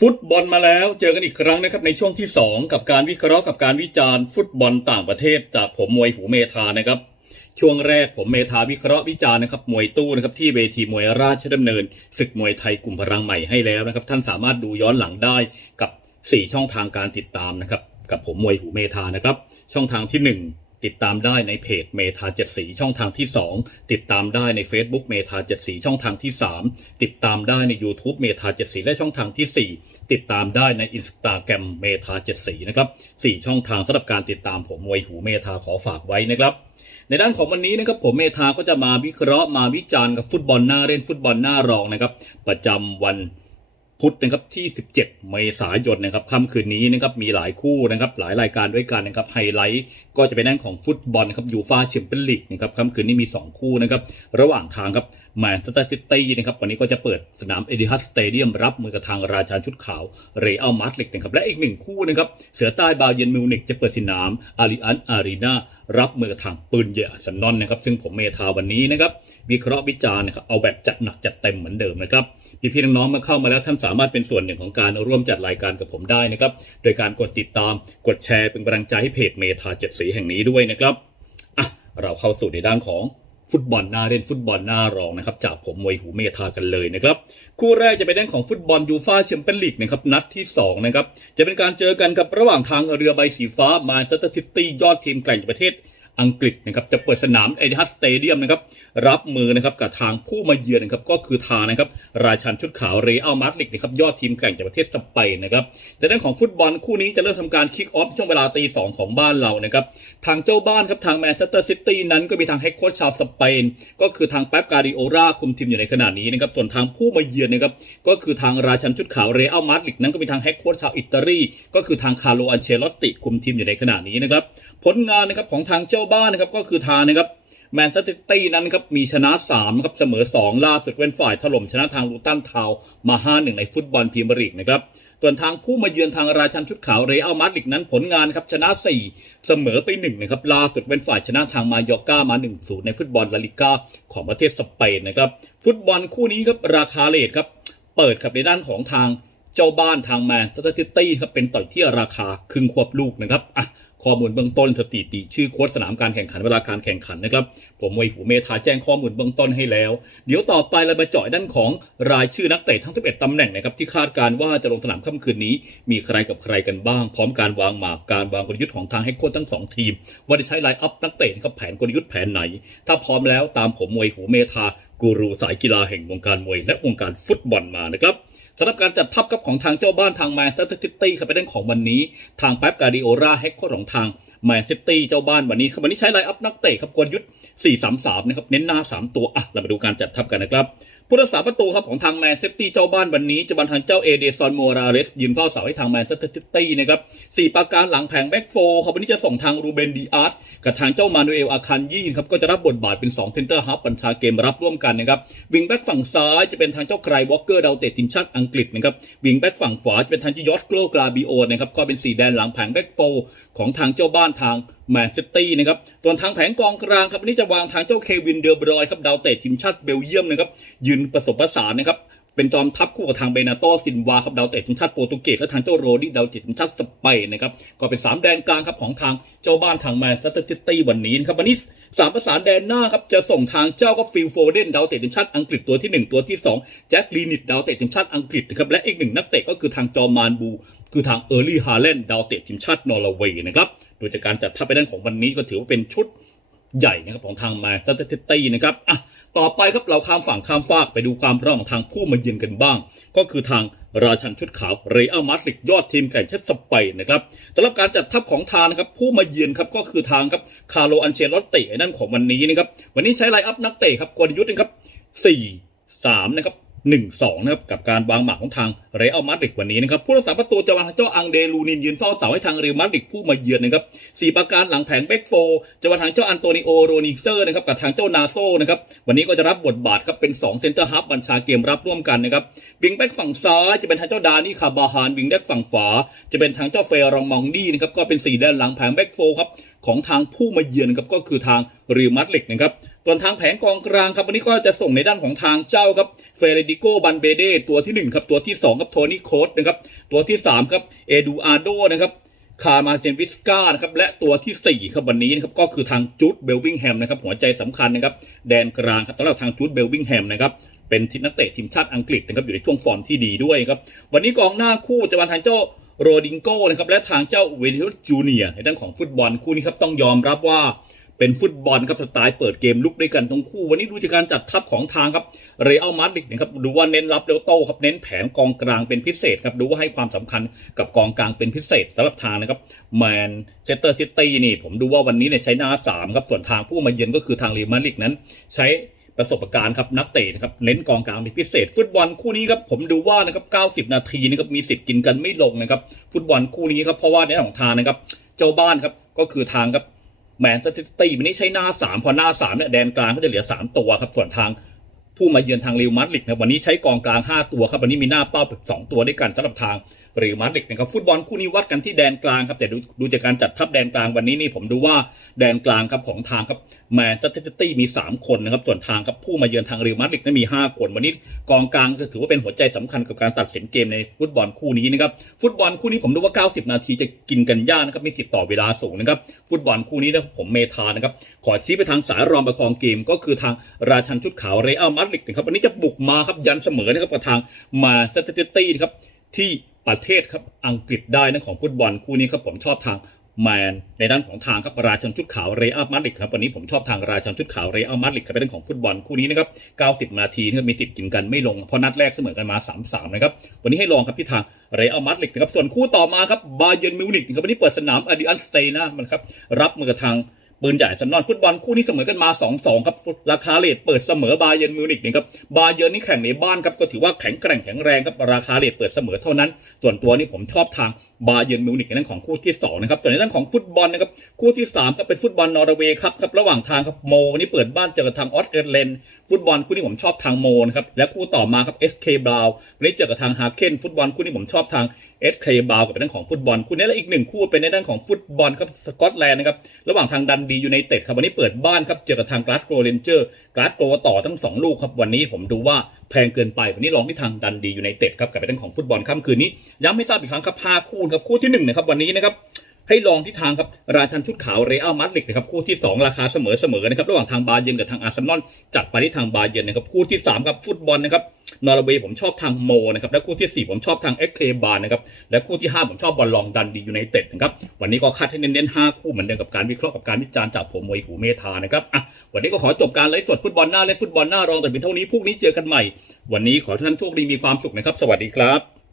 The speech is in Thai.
ฟุตบอลมาแล้วเจอกันอีกครั้งนะครับในช่วงที่ 2 กับการวิเคราะห์กับการวิจารณ์ฟุตบอลต่างประเทศ จากผมมวยหูเมธานะครับ ช่วงแรกผมเมธาวิเคราะห์วิจารณ์นะครับมวยตู้นะครับที่เวทีมวยราชดำเนินศึกมวยไทยกลุ่มพลังใหม่ให้แล้วนะครับ ท่านสามารถดูย้อนหลังได้กับ 4 ช่องทางการติดตามนะครับ กับผมมวยหูเมธานะครับ ช่องทางที่ 1 ติดตามได้ในเพจเมธาเจ็ดสีช่องทางที่ 2 ติดตามได้ใน Facebook เมธาเจ็ดสีช่องทางที่ 3 ติดตามได้ใน YouTube เมธาเจ็ดสีและช่องทางที่ 4 ติดตามได้ใน Instagram เมธาเจ็ดสีนะครับสี่ช่องทางสำหรับการติดตามผมมวยหูเมธาขอฝากไว้นะครับในด้านของวันนี้นะครับผมเมธาก็จะมาวิเคราะห์มาวิจารณ์กับฟุตบอลหน้าเล่นฟุตบอลหน้ารองนะครับประจำวัน พุธนะครับที่ 17 เมษายนนะครับค่ำคืนนี้นะครับมีหลายคู่นะครับหลายรายการด้วยกันนะครับไฮไลท์ก็จะเป็นด้านของฟุตบอลนะครับยูฟาแชมเปี้ยนลีกนะครับค่ำคืนนี้มี 2 คู่นะครับระหว่างทางครับ แมนเชสเตอร์ซิตี้นะครับวันนี้ก็จะเปิดสนามเอดิฮัสสเตเดียมรับมือกับทางราชาชุดขาวเรอัลมาดริดนะครับและอีกหนึ่งคู่นะครับเสือใต้บาเยนมิวนิกจะเปิดสนามอาริอันอารีนารับมือกับทางปืนใหญ่อาร์เซนอลนะครับซึ่งผมเมธาวันนี้นะครับวิเคราะห์วิจารณ์นะครับเอาแบบจัดหนักจัดเต็มเหมือนเดิมนะครับพี่ๆน้องๆเมื่อเข้ามาแล้วท่านสามารถเป็นส่วนหนึ่งของการร่วมจัดรายการกับผมได้นะครับโดยการกดติดตามกดแชร์เป็นกำลังใจให้เพจเมธาเจ็ดสีแห่งนี้ด้วยนะครับอะเราเข้าสู่ในด้านของ ฟุตบอลหน้าเล่นฟุตบอลหน้ารองนะครับจากผมมวยหูเมธากันเลยนะครับคู่แรกจะเป็นเรื่องของฟุตบอลยูฟาแชมเปี้ยนลีกนะครับนัดที่2นะครับจะเป็นการเจอกันกับระหว่างทางเรือใบสีฟ้ามาเชสเตอร์ซิตี้ยอดทีมแกร่งประเทศ อังกฤษนะครับจะเปิดสนามเอทิฮัสสเตเดียมนะครับรับมือนะครับกับทางผู้มาเยือนนะครับก็คือทางนะครับราชันชุดขาวเรอัลมาดริดนะครับยอดทีมแกร่งจากประเทศสเปนนะครับแต่ด้านของฟุตบอลคู่นี้จะเริ่มทำการคิกออฟช่วงเวลาตีสองของบ้านเรานะครับทางเจ้าบ้านครับทางแมนเชสเตอร์ซิตี้นั้นก็มีทางเฮดโค้ชชาวสเปน ก็คือทางแป๊บการิโอราคุมทีมอยู่ในขณะนี้นะครับส่วนทางผู้มาเยือนนะครับก็คือทางราชันชุดขาวเรอัลมาดริดนั้นก็มีทางเฮดโค้ชชาวอิตาลีก็คือทางคาร์โลอันเชลอตติคุมทีมอยู่ในขณะนี้นะครับผลงานนะครับของทางเจ้าบ้านนะครับก็คือทางนะครับแมนเชสเตอร์ซิตี้นั้นครับมีชนะ3ครับเสมอ 2 ล่าสุดเป็นฝ่ายถล่มชนะทางลูตันทาวมา5-1 ในฟุตบอลพรีเมียร์ลีกนะครับส่วนทางผู้มาเยือนทางราชันชุดขาวเรอัลมาดริดนั้นผลงานครับชนะ 4 เสมอไป1นะครับล่าสุดเป็นฝ่ายชนะทางมายอก้ามา 1-0 ในฟุตบอลลาลิก้าของประเทศสเปนนะครับฟุตบอลคู่นี้ครับราคาเลทครับเปิดครับในด้านของทาง เจ้าบ้านทางแมนเชสเตอร์ซิตี้ครับเป็นต่อยที่ราคาครึ่งควบลูกนะครับอะข้อมูลเบื้องต้นสถิติ ชื่อโค้ชสนามการแข่งขันเวลาการแข่งขันนะครับ ผมมวยหูเมธาแจ้งข้อมูลเบื้องต้นให้แล้ว เดี๋ยวต่อไปเรามาเจาะด้านของรายชื่อนักเตะทั้ง 11ตำแหน่งนะครับที่คาดการว่าจะลงสนามค่ำคืนนี้ มีใครกับใครกันบ้าง พร้อมการวางหมากการวางกลยุทธ์ของทางให้โค้ชทั้งสองทีม ว่าจะใช้ไลน์อัพนักเตะนะครับแผนกลยุทธ์แผนไหน ถ้าพร้อมแล้วตามผมมวยหูเมธากูรูสายกีฬาแห่งวงการมวยและวงการฟุตบอลมานะครับ สำหรับการจัดทัพครับของทางเจ้าบ้านทางแมนเชสเตอร์ซิตี้ครับไปเล่นของวันนี้ ทางแป๊บกาดิโอราแฮกโค้ชของทางแมนเซิตี้เจ้าบ้านวันนี้ครับวันนี้ใช้ไลน์อัพนักเตะครับกลยุทธ์4-3-3นะครับเน้นหน้า 3 ตัวอะเรามาดูการจัดทัพกันนะครับ ผู้รักษาประตูครับของทางแมนเซิตี้เจ้าบ้านวันนี้จะบันทางเจ้าเอเดซอนโมราเรสยืนเฝ้าเสาให้ทางแมนเชสเตอร์ซิตี้นะครับสี่ประการหลังแผงแบ็กโฟครับวันนี้จะส่งทางรูเบนดีอาร์ตกับทางเจ้ามานูเอลอาคันยี่ครับก็จะรับบทบาทเป็น2เซนเตอร์ฮับบัญชาเกมรับร่วมกันนะครับวิงแบ็กฝั่งซ้ายจะเป็นทางเจ้าไครวอลเกอร์ดาวเตะทีมชาติอังกฤษนะครับวิงแบ็กฝั่งขวาจะเป็นทางเจ้ายอร์กโกลกราบิโอนะครับก็เป็นสีแดนหลังแผงแบ็กโฟของทางเจ้าบ้านทางแมนซิตี้นะครับส่วนทางแผงกองกลางครับวันนี้จะวางทางเจ้าเควินเดอร์บรอยครับดาวเตะทีมชาติเบลเยียมนะครับยืนผสมผสานนะครับเป็นจอมทัพคู่กับทางเบนาโตซินวาครับดาวเตะทีมชาติโปรตุเกสและทางเจ้าโรดี้ดาวเตะทีมชาติสเปนนะครับก็เป็นสามแดนกลางครับของทางเจ้าบ้านทางแมนเชสเตอร์ซิตี้วันนี้นะครับวันนี้สามประสานแดนหน้าครับจะส่งทางเจ้าก็ฟิลโฟเดนดาวเตะทีมชาติอังกฤษตัวที่หนึ่งตัวที่สองแจ็คลีนิตดาวเตะทีมชาติอังกฤษนะครับและอีกหนึ่งนักเตะก็คือทางจอมานบู คือทางเออร์ลี่ฮาเลนดาวเตะทีมชาตินอร์เวย์นะครับโดยจากการจัดทัพไปด้านของวันนี้ก็ถือว่าเป็นชุด ใหญ่นะครับของทางมาสเตอร์ตี้นะครับอะต่อไปครับเราข้ามฝั่งข้ามฟากไปดูความพร้อมของทางผู้มาเยือนกันบ้าง ก็คือทางราชันชุดขาวเรอัลมาดริดยอดทีมแกร่งเชสเปนนะครับสำหรับการจัดทัพของทางนะครับผู้มาเยือนครับก็คือทางครับคาร์โลอันเชลอตตินั่นของวันนี้นะครับวันนี้ใช้ไลน์อัพนักเตะครับกลยุทธ์นะครับสี่สามนะครับ หนึ่งสองนะครับกับการวางหมากของทางเรอัลมาดริดวันนี้นะครับผู้รักษาประตูจะวางทางเจ้าอังเดลูนินยืนเฝ้าเสาให้ทางเรอัลมาดริดผู้มาเยือนนะครับสี่ประการหลังแผงแบ็กโฟจะวางทางเจ้าอันโตนิโอโรนิเซอร์นะครับกับทางเจ้านาโซนะครับวันนี้ก็จะรับบทบาทครับเป็น2เซนเตอร์ฮับบัญชาเกมรับร่วมกันนะครับวิงแบ็กฝั่งซ้ายจะเป็นทางเจ้าดานี่คาบาฮานวิงแบ็กฝั่งขวาจะเป็นทางเจ้าเฟรองมองดี้นะครับก็เป็นสี่ด้านหลังแผงแบ็กโฟครับของทางผู้มาเยือนนะครับก็คือทางเรอัลมาดริดนะครับ ส่วนทางแผงกองกลางครับวันนี้ก็จะส่งในด้านของทางเจ้าครับเฟเรดิโกบันเบเดตัวที่หนึ่งครับตัวที่สองครับโทนี่โคสนะครับตัวที่สามครับเอดูอาโดนะครับคาร์มาเจนวิสกานะครับและตัวที่4ครับวันนี้นะครับก็คือทางจูดเบลวิงแฮมนะครับหัวใจสำคัญนะครับแดนกลางครับสำหรับทางจูดเบลวิงแฮมนะครับเป็นทีมนักเตะทีมชาติอังกฤษนะครับอยู่ในช่วงฟอร์มที่ดีด้วยครับวันนี้กองหน้าคู่จะมาทางเจ้าโรดิงโก้นะครับและทางเจ้าเวนิสจูเนียในด้านของฟุตบอลคู่นี้ครับต้องยอมรับว่า เป็นฟุตบอลครับสไตล์เปิดเกมลุกด้วยกันทั้งคู่ วันนี้ดูจากการจัดทัพของทางครับเรอัลมาดริดนะครับดูว่าเน้นรับแล้วโต้ครับเน้นแผนกองกลางเป็นพิเศษครับดูว่าให้ความสำคัญกับกองกลางเป็นพิเศษสำหรับทางนะครับแมนเชสเตอร์ซิตี้นี่ผมดูว่าวันนี้เนี่ยใช้หน้าสามครับส่วนทางผู้มาเยือนก็คือทางเรอัลมาดริดนั้น ใช้ประสบการณ์ครับนักเตะนะครับเน้นกองกลางเป็นพิเศษ ฟุตบอลคู่นี้ครับผมดูว่านะครับ90 นาทีนะครับมีสิทธิ์กินกันไม่ลงนะครับฟุตบอลคู่นี้ครับเพราะว่าในด้านของทางนะครับเจ้าบ้านครับก็คือทางครับ แมนเชสเตอร์ซิตี้วันนี้ใช้หน้าสามพอหน้าสามเนี่ยแดนกลางก็จะเหลือสามตัวครับ ส่วนทาง ผู้มาเยือนทางเรอัลมาดริดนะวันนี้ใช้กองกลาง 5 ตัวครับวันนี้มีหน้าเป้าสองตัวด้วยกันสำหรับทางเรอัลมาดริดนะครับฟุตบอลคู่นี้วัดกันที่แดนกลางครับแต่ดูดูจากการจัดทัพแดนกลางวันนี้นี่ผมดูว่าแดนกลางครับของทางครับแมนเชสเตอร์ซิตี้มี 3 คนนะครับส่วนทางครับผู้มาเยือนทางเรอัลมาดริดนั้นมี 5 คน วันนี้กองกลางก็ถือว่าเป็นหัวใจสำคัญกับการตัดสินเกมในฟุตบอลคู่นี้นะครับฟุตบอลคู่นี้ผมดูว่า 90 นาทีจะกินกันยากนะครับมีสิทธิ์ต่อเวลาสูงนะครับฟุตบอลคู่นี้นะผมเมทานะครับขอชี้ไปทางสายรองประคองเกมก็คือทางราชันชุดขาวเรอัลมาดริดนะครับวันนี้จะบุกมาครับยันเสมอนะครับกับทางมาเชสเตอร์ซิตี้นะครับที่ประเทศครับอังกฤษได้นะของฟุตบอลคู่นี้ครับผมชอบทางแมนในด้านของทางครับราชันชุดขาวเรอัลมาดริดครับวันนี้ผมชอบทางราชันชุดขาวเรอัลมาดริดครับในด้านของฟุตบอลคู่นี้นะครับ 90 นาทีนะครับมีสิทธิ์กินกันไม่ลงเพราะนัดแรกเสมอกันมา 3-3 นะครับวันนี้ให้ลองครับที่ทางเรอัลมาดริดนะครับส่วนคู่ต่อมาครับบาเยิร์นมิวนิกครับวันนี้เปิดสนามอาดิอันสเตนะมันครับรับมือกับทาง ปืนใหญ่ซันนอนฟุตบอลคู่นี้เสมอกันมา 2-2 ครับ ราคาเลทเปิดเสมอบาเยิร์นมิวนิกนะครับบาเยิร์นนี่แข่งในบ้านครับก็ถือว่าแข็งแกร่งแข็งแรงครับราคาเลทเปิดเสมอเท่านั้น ส่วนตัวนี่ผมชอบทางบาเยิร์นมิวนิกในด้านของคู่ที่สองนะครับส่วนในด้านของฟุตบอลนะครับคู่ที่สามก็เป็นฟุตบอลนอร์เวย์ครับครับระหว่างทางครับโมวันนี้เปิดบ้านเจอกับทางออสเตรเลนฟุตบอลคู่นี้ผมชอบทางโมนะครับและคู่ต่อมาครับ SK บราววันนี้เจอกับทางฮาเคนฟุตบอลคู่นี้ผมชอบทาง SK บราวกับเป็นด้านของฟุตบอลคู่นี้และอีกหนึ่งคู่เป็นในด้านของฟุตบอลครับสกอตแลนด์นะครับระหว่างทางดันดยูไนเต็ดครับวันนี้เปิดบ้านครับเจอกับทางกลาสโกเรนเจอร์กลาสโกต่อทั้งสองลูกครับวันนี้ผมดูว่าแพงเกินไปวันนี้ลองที่ทางดันดียูไนเต็ดครับกับไปทั้งของฟุตบอลค่ำคืนนี้ย้ำให้ทราบอีกครั้งครับห้าคู่ครับคู่ที่หนึ่งนะครับวันนี้นะครับ ให้ลองที่ทางครับราชันชุดขาวเรอัลมาดริดนะครับคู่ที่ 2 ราคาเสมอเสมอนะครับระหว่างทางบาเยนกับทางอาร์เซนอลจัดไปที่ทางบาเยนนะครับคู่ที่3ครับฟุตบอลนะครับนอร์เวย์ผมชอบทางโมนะครับและคู่ที่ 4 ผมชอบทางเอ็กเคบาร์นะครับและคู่ที่ 5 ผมชอบบอลลองดันดียูไนเต็ดนะครับวันนี้ก็คัดให้เน้นๆ5คู่เหมือนเดิมกับการวิเคราะห์กับการวิจารณ์จากผมมวยหูเมธานะครับอะวันนี้ก็ขอจบการไลฟ์สดฟุตบอลหน้าเล่นฟุตบอลหน้ารองแต่เพียงเท่านี้พรุ่งนี้เจอกันใหม่ วันนี้ขอท่านโชคดีมีความสุขนะครับ สวัสดีครับ